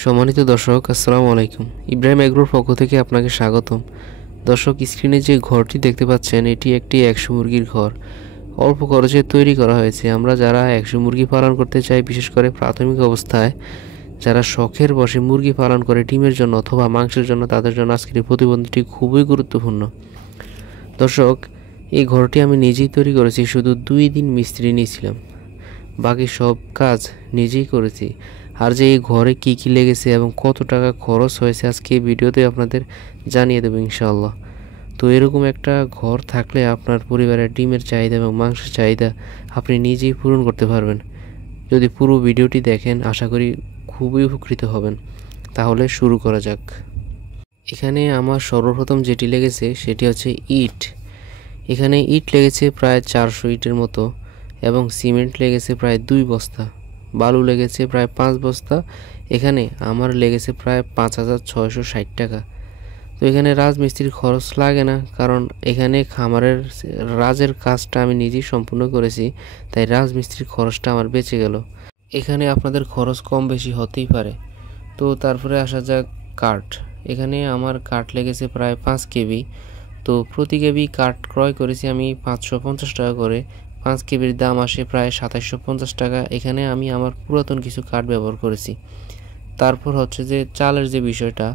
সম্মানিত দর্শক, আসসালামু আলাইকুম। ইব্রাহিম এগ্রোর পক্ষ থেকে আপনাকে স্বাগতম। দর্শক, স্ক্রিনে যে ঘরটি দেখতে পাচ্ছেন, এটি একটি 100 মুরগির ঘর। অল্প খরচে তৈরি করা হয়েছে। আমরা যারা 100 মুরগি পালন করতে চাই, বিশেষ করে প্রাথমিক অবস্থায় যারা শখের বশে মুরগি পালন করে ডিমের জন্য অথবা মাংসের জন্য, তাদের জন্য আজকের এই প্রতিবন্ধীটি খুবই গুরুত্বপূর্ণ। দর্শক, এই ঘরটি আমি নিজেই তৈরি করেছি। শুধু 2 দিন মিস্ত্রি নিয়েছিলাম, বাকি সব কাজ নিজেই করেছি। আর যে এই ঘরে কী কী লেগেছে এবং কত টাকা খরচ হয়েছে, আজকে এই ভিডিওতে আপনাদের জানিয়ে দেবো ইনশাআল্লাহ। তো এরকম একটা ঘর থাকলে আপনার পরিবারের ডিমের চাহিদা এবং মাংসের চাহিদা আপনি নিজেই পূরণ করতে পারবেন। যদি পুরো ভিডিওটি দেখেন, আশা করি খুবই উপকৃত হবেন। তাহলে শুরু করা যাক। এখানে আমার সর্বপ্রথম যেটি লেগেছে সেটি হচ্ছে ইট। এখানে ইট লেগেছে প্রায় 400 ইটের মতো, এবং সিমেন্ট লেগেছে প্রায় 2 বস্তা, বালু লেগেছে প্রায় 5 বস্তা। এখানে আমার লেগেছে প্রায় 5,660 টাকা। তো এখানে রাজমিস্ত্রির খরচ লাগে না, কারণ এখানে খামারের রাজের কাজটা আমি নিজেই সম্পূর্ণ করেছি, তাই রাজমিস্ত্রির খরচটা আমার বেঁচে গেল। এখানে আপনাদের খরচ কম বেশি হতেই পারে। তো তারপরে আসা যাক কাঠ। এখানে আমার কাঠ লেগেছে প্রায় 5 কেবি। তো প্রতি কেবি কাঠ ক্রয় করেছি আমি 550 টাকা করে। 5 কেবির দাম আসে প্রায় 2750 টাকা। এখানে আমি আমার পুরাতন কিছু কাঠ ব্যবহার করেছি। তারপর হচ্ছে যে চালের যে বিষয়টা,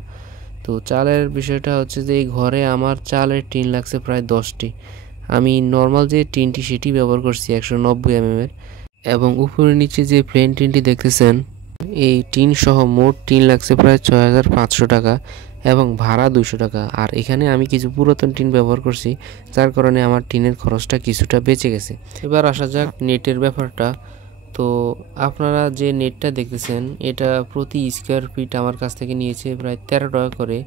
তো চালের বিষয়টা হচ্ছে যে এই ঘরে আমার চালের টিন লাগছে প্রায় 10টি। আমি নর্মাল যে টিনটি সেটি ব্যবহার করছি 190 mm, এবং উপরে নিচে যে প্লেন টিনটি দেখতেছেন, এই টিন সহ মোট টিন লাগছে প্রায় 6500 টাকা এবং ভাড়া 200 টাকা। আর এখানে আমি কিছু পুরাতন টিন ব্যবহার করছি, যার কারণে আমার টিনের খরচটা কিছুটা বেঁচে গেছে। এবার আসা যাক নেটের ব্যাপারটা। তো আপনারা যে নেটটা দেখতেছেন, এটা প্রতি স্কোয়ার ফিট আমার কাছ থেকে নিয়েছে প্রায় 13 টাকা করে।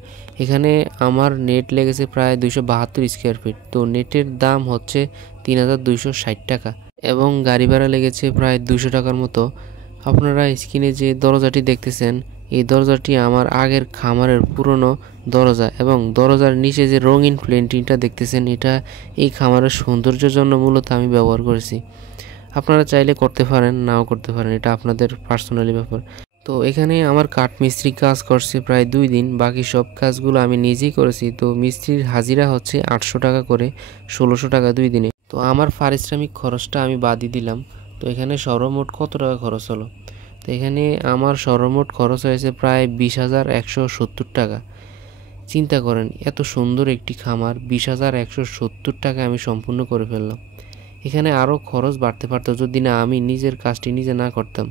এখানে আমার নেট লেগেছে প্রায় 272 স্কোয়ার ফিট। তো নেটের দাম হচ্ছে 3260 টাকা, এবং গাড়ি ভাড়া লেগেছে প্রায় 200 টাকার মতো। আপনারা স্ক্রিনে যে দরজাটি দেখতেছেন, এই দরজাটি আমার আগের খামারের পুরনো দরজা, এবং দরজার নিচে যে রঙিন প্লেনটিংটা দেখতেছেন, এটা এই খামারের সৌন্দর্যের জন্য মূলত আমি ব্যবহার করেছি। আপনারা চাইলে করতে পারেন, নাও করতে পারেন, এটা আপনাদের পার্সোনালি ব্যাপার। তো এখানে আমার কাঠ মিস্ত্রি কাজ করছে প্রায় 2 দিন, বাকি সব কাজগুলো আমি নিজেই করেছি। তো মিস্ত্রির হাজিরা হচ্ছে 800 টাকা করে, 1600 টাকা 2 দিনে। তো আমার পারিশ্রমিক খরচটা আমি বাদই দিলাম। তো এখানে সর্বমোট কত টাকা খরচ হলো? তো এখানে আমার সর্বমোট খরচ হয়েছে প্রায় 20,170 টাকা। চিন্তা করেন, এত সুন্দর একটি খামার 20,170 টাকা আমি সম্পূর্ণ করে ফেললাম। এখানে আরও খরচ বাড়তে পারতো যদি না আমি নিজের কাজটি নিজে না করতাম।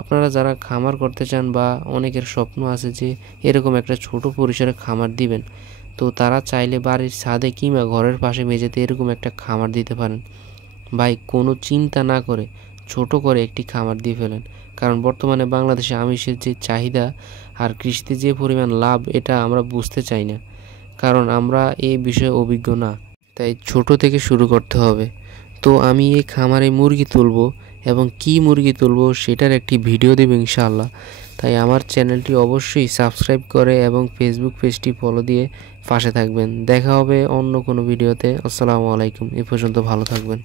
আপনারা যারা খামার করতে চান, বা অনেকের স্বপ্ন আছে যে এরকম একটা ছোট পরিসরে খামার দিবেন, তো তারা চাইলে বাড়ির ছাদে কিংবা ঘরের পাশে মেঝেতে এরকম একটা খামার দিতে পারেন। ভাই, কোনো চিন্তা না করে ছোট করে একটি খামার দিয়ে ফেলেন, কারণ বর্তমানে বাংলাদেশে আমিষের যে চাহিদা আর কৃষিতে যে পরিমাণ লাভ, এটা আমরা বুঝতে চাই না, কারণ আমরা এই বিষয়ে অভিজ্ঞ না। তাই ছোট থেকে শুরু করতে হবে। তো আমি এই খামারে মুরগি তুলব, এবং কি মুরগি তুলব সেটার একটি ভিডিও দেব ইনশাআল্লাহ। তাই আমার চ্যানেলটি অবশ্যই সাবস্ক্রাইব করে এবং ফেসবুক পেজটি ফলো দিয়ে পাশে থাকবেন। দেখা হবে অন্য কোনো ভিডিওতে। আসসালামু আলাইকুম। এ পর্যন্ত ভালো থাকবেন।